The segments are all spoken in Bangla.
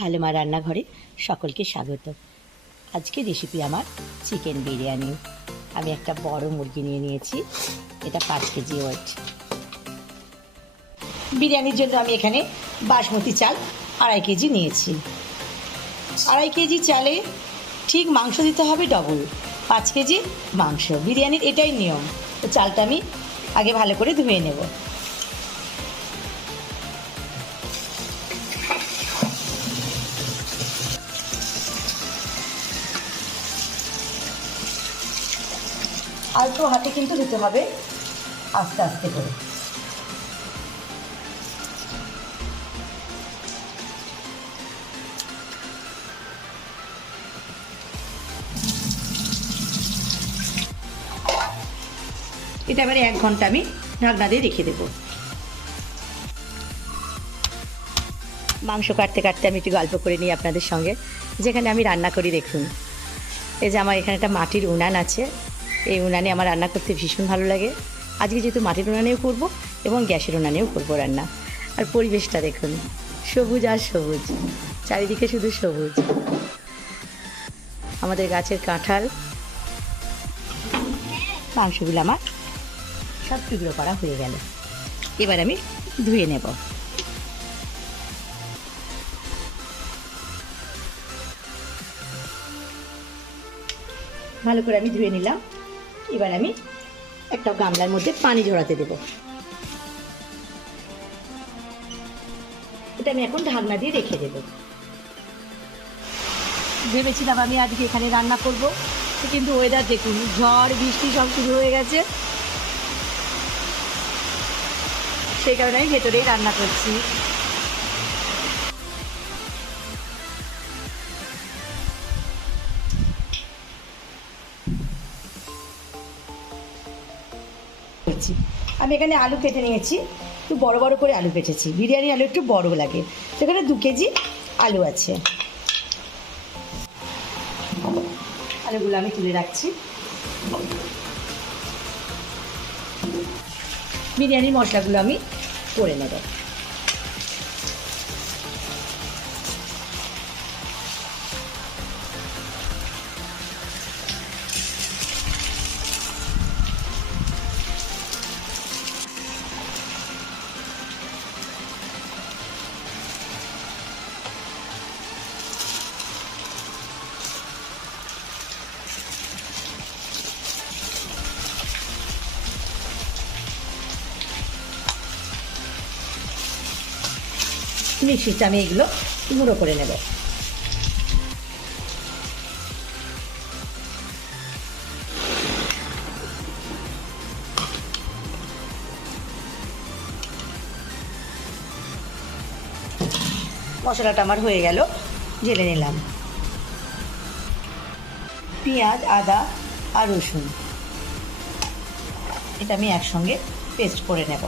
ভালো মা রান্নাঘরে সকলকে স্বাগত। আজকে রেসিপি আমার চিকেন বিরিয়ানি। আমি একটা বড় মুরগি নিয়ে নিয়েছি, এটা পাঁচ কেজি ওয়েট বিরিয়ানির জন্য আমি এখানে বাসমতি চাল আড়াই কেজি নিয়েছি। আড়াই কেজি চালে ঠিক মাংস দিতে হবে ডবল পাঁচ কেজি মাংস। বিরিয়ানির এটাই নিয়ম। তো চালটা আমি আগে ভালো করে ধুয়ে নেব। অল্প হাতে কিন্তু দিতে হবে আস্তে আস্তে করে। এটা এবারে এক ঘণ্টা আমি ঢাকনা দিয়ে রেখে দেবো। মাংস কাটতে কাটতে আমি একটু গল্প করে নিই আপনাদের সঙ্গে। যেখানে আমি রান্না করি, দেখুন। এই যে আমার এখানে একটা মাটির উনান আছে। এই উনানে আমার রান্না করতে ভীষণ ভালো লাগে। আজকে যেহেতু মাটির উনানেও করব এবং গ্যাসের উনানেও করব রান্না। আর পরিবেশটা দেখুন, সবুজ আর সবুজ, চারিদিকে শুধু সবুজ। আমাদের গাছের কাঁঠাল, মাংসগুলো আমার সব টুকরো করা হয়ে গেল। এবার আমি ধুয়ে নেব। ভালো করে আমি ধুয়ে নিলাম। এবার আমি একটা গামলার মধ্যে পানি ঝরাতে দেব। এটা আমি এখন ঢাকনা দিয়ে রেখে দেব। ভেবেছিলাম আমি আজকে এখানে রান্না করব, কিন্তু ওয়েদার দেখুন, ঝড়, বৃষ্টি সব শুরু হয়ে গেছে। সেই কারণে আমি ভেতরেই রান্না করছি। করছি আমি এখানে আলু কেটে নিয়েছি, একটু বড় বড় করে আলু কেটেছি। বিরিয়ানি আলু একটু বড় লাগে। সেখানে দু কেজি আলু আছে। আলুগুলো আমি তুলে রাখছি। বিরিয়ানির মশলাগুলো আমি করে নেব। মিক্সিতে আমি এগুলো গুঁড়ো করে নেব। মশলাটা আমার হয়ে গেল জেলে নিলাম। পেঁয়াজ, আদা আর রসুন। এটা আমি একসঙ্গে পেস্ট করে নেব।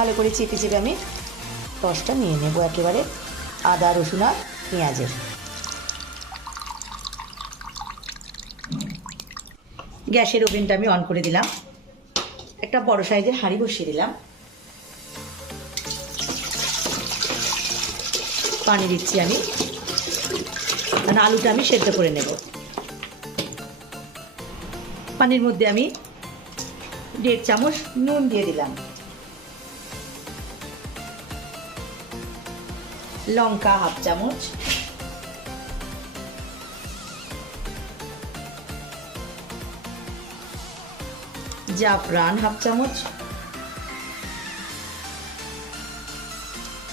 ভালো করে চেপে চেপে আমি রসটা নিয়ে নেব একেবারে আদা, রসুন আর পেঁয়াজের। গ্যাসের ওভেনটা আমি অন করে দিলাম। একটা বড় সাইজের হাঁড়ি বসিয়ে দিলাম। পানি দিচ্ছি আমি। মানে আলুটা আমি সেদ্ধ করে নেব। পানির মধ্যে আমি দেড় চামচ নুন দিয়ে দিলাম। লঙ্কা হাফ চামচ। জাফরান হাফ চামচ।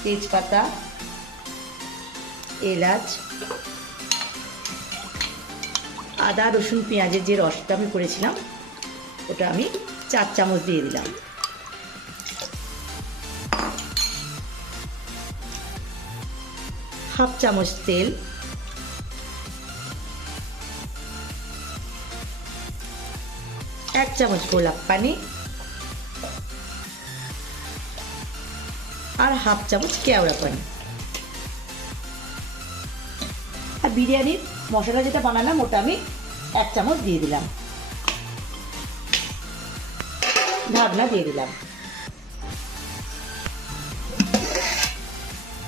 তেজপাতা। এলাচ। আদা, রসুন, পেঁয়াজের যে রসটা আমি করেছিলাম, ওটা আমি চার চামচ দিয়ে দিলাম। হাফ চামচ তেল। এক চামচ গোলাপ পানি। আর হাফ চামচ কেওড়া পানি। আর বিরিয়ানির মশলা যেটা বানালাম, ওটা আমি এক চামচ দিয়ে দিলাম। ঢাকনা দিয়ে দিলাম।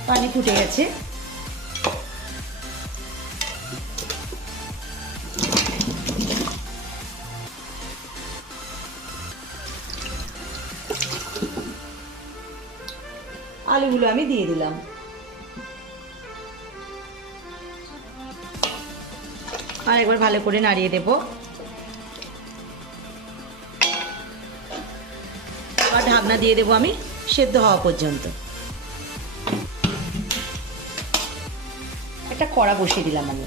পানি ফুটে গেছে। আলুগুলো আমি দিয়ে দিলাম। আর একবার ভালো করে নাড়িয়ে দেব। আর ঢাকনা দিয়ে দেব আমি সেদ্ধ হওয়া পর্যন্ত। একটা কড়া বসিয়ে দিলাম আমি।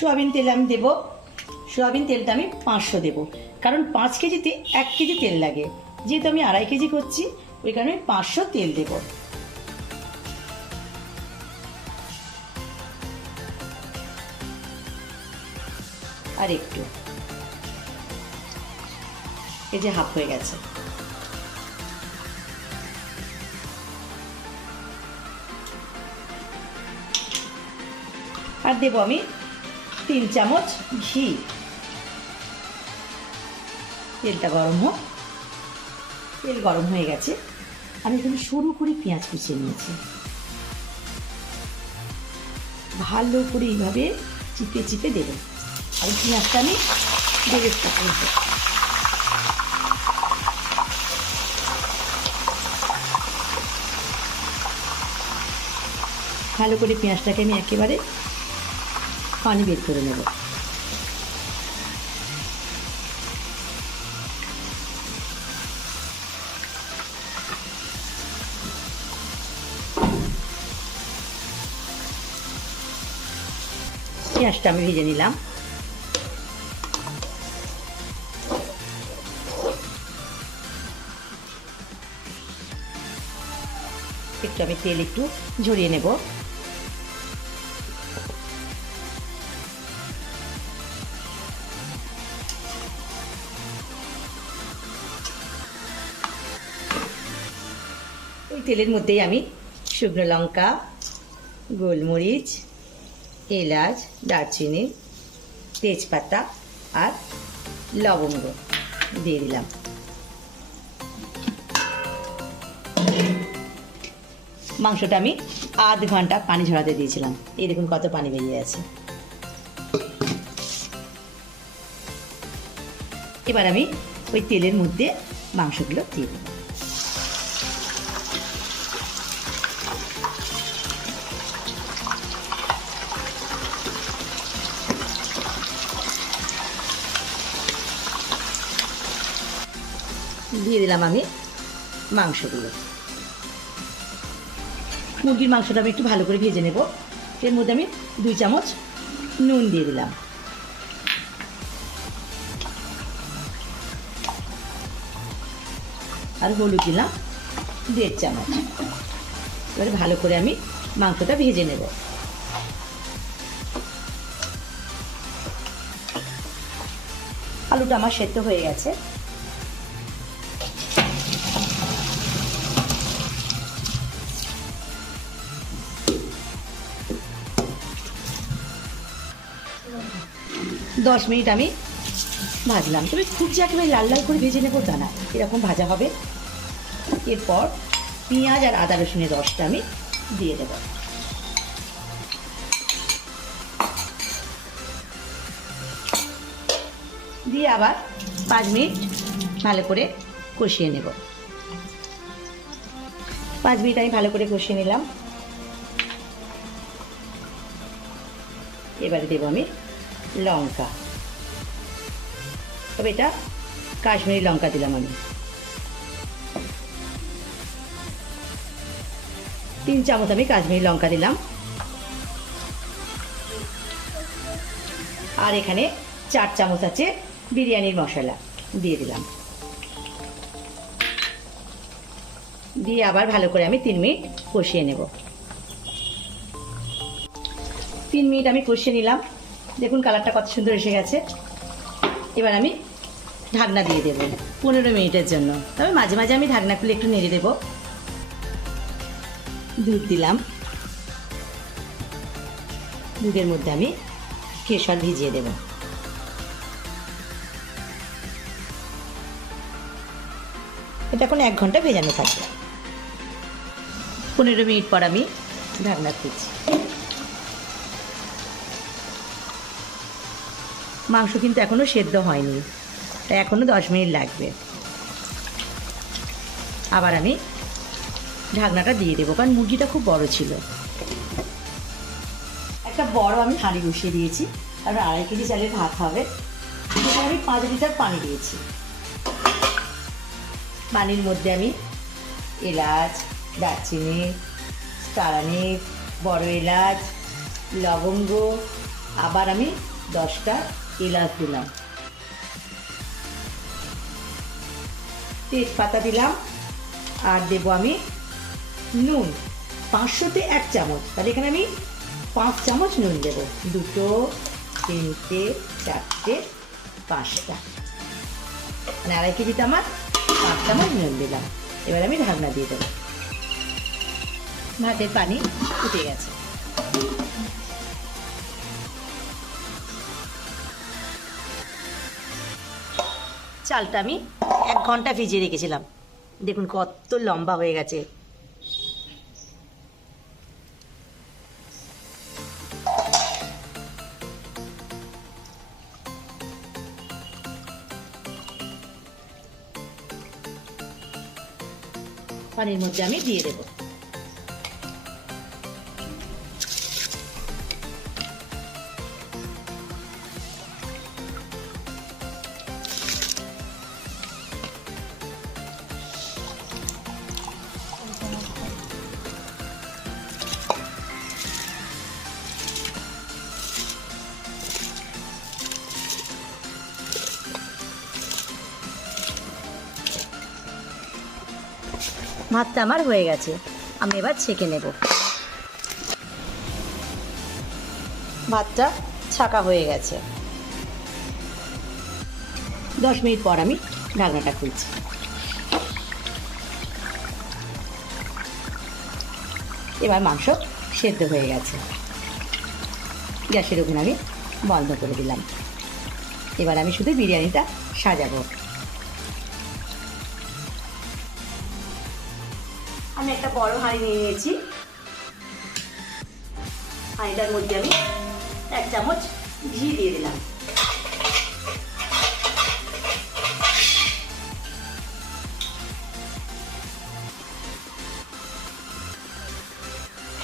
সোয়াবিন তেল আমি দেবো। সোয়াবিন তেলটা আমি পাঁচশো দেবো। কারণ পাঁচ কেজিতে এক কেজি তেল লাগে। যেহেতু আমি আড়াই কেজি করছি, ওই কারণে আমি পাঁচশো তেল দেবো। আর একটু। এই যে হাফ হয়ে গেছে। আর দেবো আমি তিন চামচ ঘি। তেলটা গরম হোক। তেল গরম হয়ে গেছে। আমি এখানে সরু করে পেঁয়াজ কুচিয়ে নিয়েছি। ভালো করে এইভাবে চিপে চিপে দেবো। আর পেঁয়াজটা আমি করব ভালো করে পেঁয়াজটাকে আমি একেবারে পানি বের করে নেব। পেঁয়াজটা আমি ভেজে নিলাম। একটু আমি তেল একটু ঝরিয়ে নেব। ওই তেলের মধ্যেই আমি শুকনো লঙ্কা, গোলমরিচ, এলাচ, দারচিনি, তেজপাতা আর লবঙ্গ দিয়ে দিলাম। মাংসটা আমি আধ ঘণ্টা পানি ঝরাতে দিয়েছিলাম। এই দেখুন কত পানি বেরিয়ে আছে। এবার আমি ওই তেলের মধ্যে মাংসগুলো দিয়ে দেবো দিয়ে দিলাম আমি মাংসগুলো। মুরগির মাংসটা আমি একটু ভালো করে ভেজে নেব। এর মধ্যে আমি দুই চামচ নুন দিয়ে দিলাম। আর হলুদ দিলাম দেড় চামচ। এবারে ভালো করে আমি মাংসটা ভেজে নেব। আলুটা আমার সেদ্ধ হয়ে গেছে। দশ মিনিট আমি ভাজলাম। তবে খুব যে একেবারে লাল লাল করে ভেজে নেব তা না। এরকম ভাজা হবে। এরপর পেঁয়াজ আর আদা রসুনের রসটা আমি দিয়ে দেব। দিয়ে আবার পাঁচ মিনিট ভালো করে কষিয়ে নেব। পাঁচ মিনিট আমি ভালো করে কষিয়ে নিলাম। এবারে দেবো আমি লঙ্কা। তবে এটা কাশ্মীরি লঙ্কা দিলাম আমি। তিন চামচ আমি কাশ্মীরি লঙ্কা দিলাম। আর এখানে চার চামচ আছে বিরিয়ানির মশলা দিয়ে দিলাম। দিয়ে আবার ভালো করে আমি তিন মিনিট কষিয়ে নেব। তিন মিনিট আমি কষিয়ে নিলাম। দেখুন কালারটা কত সুন্দর এসে গেছে। এবার আমি ঢাকনা দিয়ে দেবো পনেরো মিনিটের জন্য। তবে মাঝে মাঝে আমি ঢাকনা খুলে একটু নেড়ে দেবো। দুধ দিলাম। দুধের মধ্যে আমি কেশর ভিজিয়ে দেব। এটা এখন এক ঘণ্টা ভেজানো থাকবে। পনেরো মিনিট পর আমি ঢাকনা খুলছি। মাংস কিন্তু এখনও সেদ্ধ হয়নি। তাই এখনও দশ মিনিট লাগবে। আবার আমি ঢাকনাটা দিয়ে দেবো, কারণ মুরগিটা খুব বড় ছিল। একটা বড় আমি হাঁড়ি বসিয়ে দিয়েছি, আর আড়াই কেজি চালের ভাত হবে। আমি পাঁচ লিটার পানি দিয়েছি। পানির মধ্যে আমি এলাচ, দারচিনি স্টারানি বড় এলাচ, লবঙ্গ, আবার আমি দশটা এলাচ দিলাম। তেজপাতা দিলাম আর দেবো আমি নুন। পাঁচশোতে এক চামচ। তাহলে এখানে আমি পাঁচ চামচ নুন দেবো। দুটো, তিনটে, চারটে, পাঁচটা। মানে আড়াই কেজিতে আমার পাঁচ চামচ নুন দিলাম। এবার আমি ঢাকনা দিয়ে দেবো। ভাতের পানি ফুটে গেছে। চালটা আমি এক ঘণ্টা ভিজিয়ে রেখেছিলাম। দেখুন কত লম্বা হয়ে গেছে। পানির মধ্যে আমি দিয়ে দেবো। ভাতটা আমার হয়ে গেছে। আমি এবার ছেঁকে নেব। ভাতটা ছাকা হয়ে গেছে। দশ মিনিট পর আমি ঢাকনাটা খুলছি। এবার মাংস সেদ্ধ হয়ে গেছে। গ্যাসের ওখানে আমি বন্ধ করে দিলাম। এবার আমি শুধু বিরিয়ানিটা সাজাবো। আমি একটা বড় হাঁড়ি নিয়ে নিয়েছি। হাঁড়িটার মধ্যে আমি এক চামচ ঘি দিয়ে দিলাম।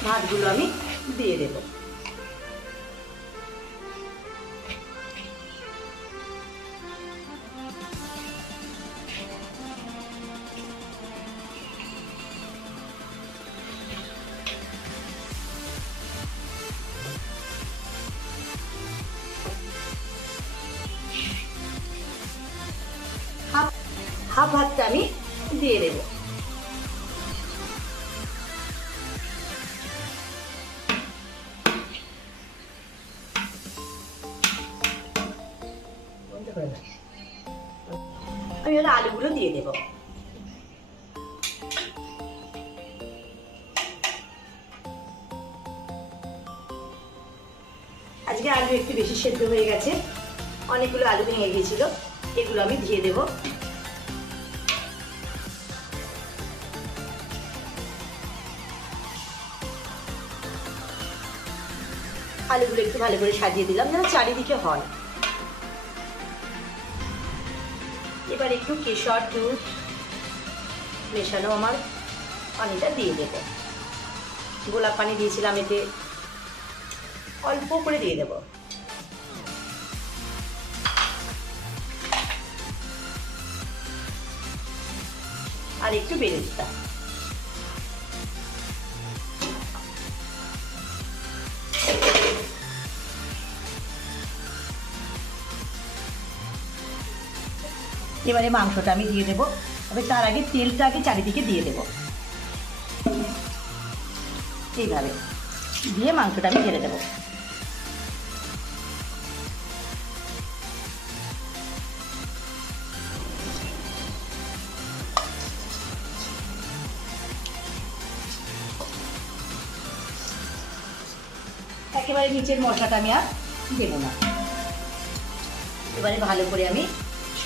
ভাতগুলো আমি দিয়ে দেবো। হাফ ভাতটা আমি দিয়ে দেবো। আমি ওটা আলুগুলো দিয়ে দেবো। আজকে আলু একটু বেশি সেদ্ধ হয়ে গেছে। অনেকগুলো আলু ভেঙে গিয়েছিল, এগুলো আমি দিয়ে দেবো। আলুগুলো একটু ভালো করে সাজিয়ে দিলাম যেন চারিদিকে হয়। এবার একটু কেশর, দুধ মেশানো আমার পানিটা দিয়ে দেব। গোলাপ পানি দিয়েছিলাম এতে। অল্প করে দিয়ে দেব। আর একটু বেড়ে দিতাম। এবারে মাংসটা আমি দিয়ে দেবো। তবে তার আগে তেলটা আগে চারিদিকে দিয়ে দেবো। এইভাবে দিয়ে মাংসটা আমি ঢেলে দেবো। একেবারে নিচের মশলাটা আমি আর দেবো না। এবারে ভালো করে আমি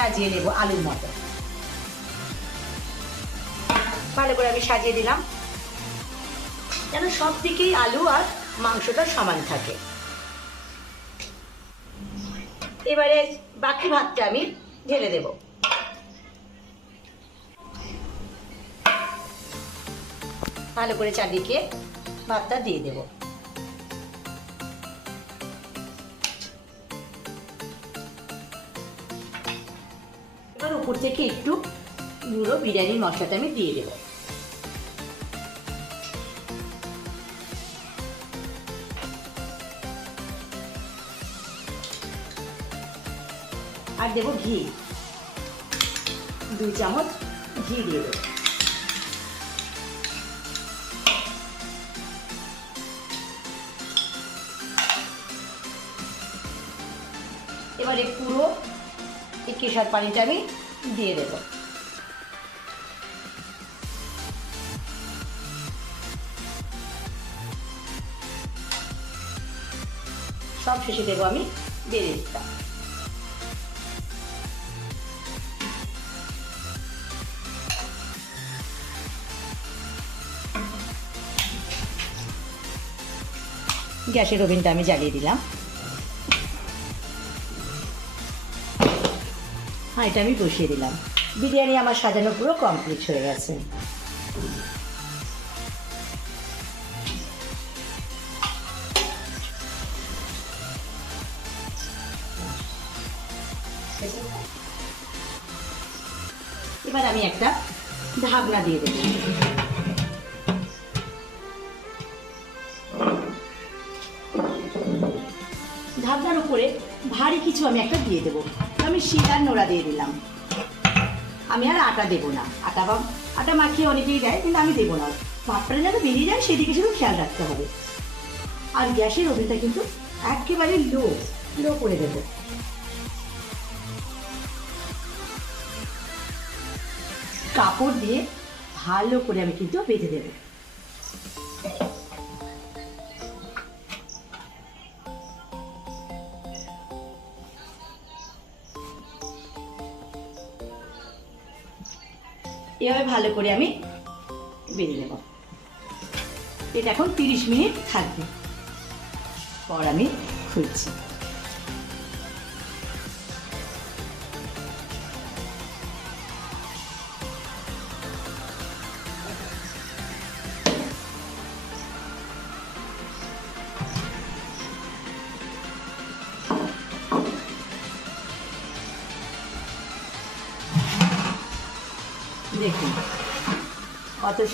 সাজিয়ে নেব আলুর মতো। ভালো করে আমি সাজিয়ে দিলাম। যেন সব দিকেই আলু আর মাংসটা সমান থাকে। এবারে বাকি ভাতটা আমি ঢেলে দেব। ভালো করে চারদিকে ভাতটা দিয়ে দেবো। উপর থেকে একটু গুঁড়ো বিরিয়ানির মশলাটা আমি দিয়ে দেবো। আর দেবো ঘি। দুই চামচ ঘি দিয়ে দেবো। এবারে পুরো এই কেশর পানিটা আমি দিয়ে দেবো। সব শেষে দেবো আমি বেরেস্তা। গ্যাসের ওভেনটা আমি জ্বালিয়ে দিলাম। হ্যাঁ এটা আমি বসিয়ে দিলাম। বিরিয়ানি আমার সাজানো পুরো কমপ্লিট হয়ে গেছে। এবার আমি একটা ঢাকনা দিয়ে দেবো। ঢাকনার উপরে ভারী কিছু আমি একটা দিয়ে দেবো। আমি শিরার নোড়া দিয়ে দিলাম। আমি আর আটা দেবো না। আটা বা আটা মাখিয়ে অনেকেই দেয়, কিন্তু আমি দেবো না। ভাতটা যেন বেরিয়ে যায়, সেদিকে শুধু খেয়াল রাখতে হবে। আর গ্যাসের ওভেনটা কিন্তু একেবারে লো লো করে দেবো। কাপড় দিয়ে ভালো করে আমি কিন্তু বেঁধে দেবো। এভাবে ভালো করে আমি বেঁধে নেব। এটা এখন তিরিশ মিনিট থাকবে। পর আমি খুলছি।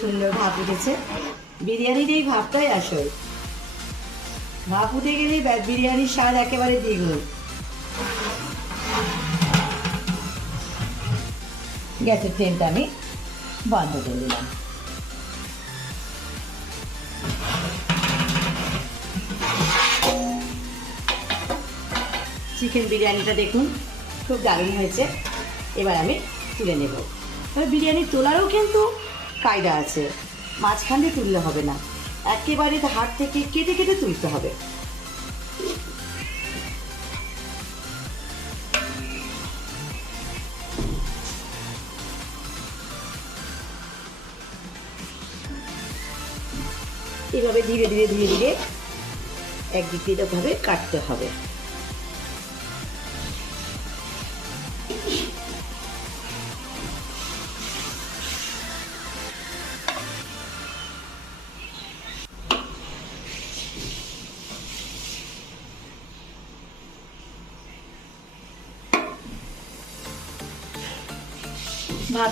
সুন্দর ভাপ উঠেছে। বিরিয়ানির এই ভাবটাই আসল। ভাপ উঠে ব্যাস, বিরিয়ানির স্বাদ একেবারে দ্বিগুণ। গ্যাসের ফ্লেমটা আমি বন্ধ করে দিলাম। চিকেন বিরিয়ানিটা দেখুন, খুব দারুণ হয়েছে। এবার আমি তুলে নেব। তবে বিরিয়ানি তোলারও কিন্তু কায়দা আছে। মাঝখান দিয়ে তুললে হবে না। একেবারে হাত থেকে কেটে কেটে তুলতে হবে। এভাবে ধীরে ধীরে ধীরে ধীরে একদিক দিয়ে ভাবে কাটতে হবে।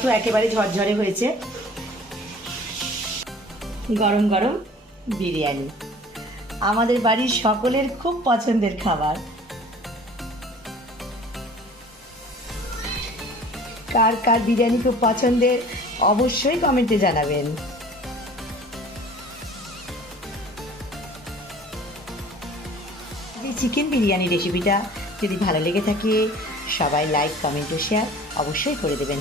তো একেবারে ঝরঝরে হয়েছে। গরম গরম বিরিয়ানি। আমাদের বাড়ির সকলের খুব পছন্দের খাবার। কার কার বিরিয়ানি খুব পছন্দের অবশ্যই কমেন্টে জানাবেন। চিকেন বিরিয়ানি রেসিপিটা যদি ভালো লেগে থাকে, সবাই লাইক, কমেন্ট ও শেয়ার অবশ্যই করে দেবেন।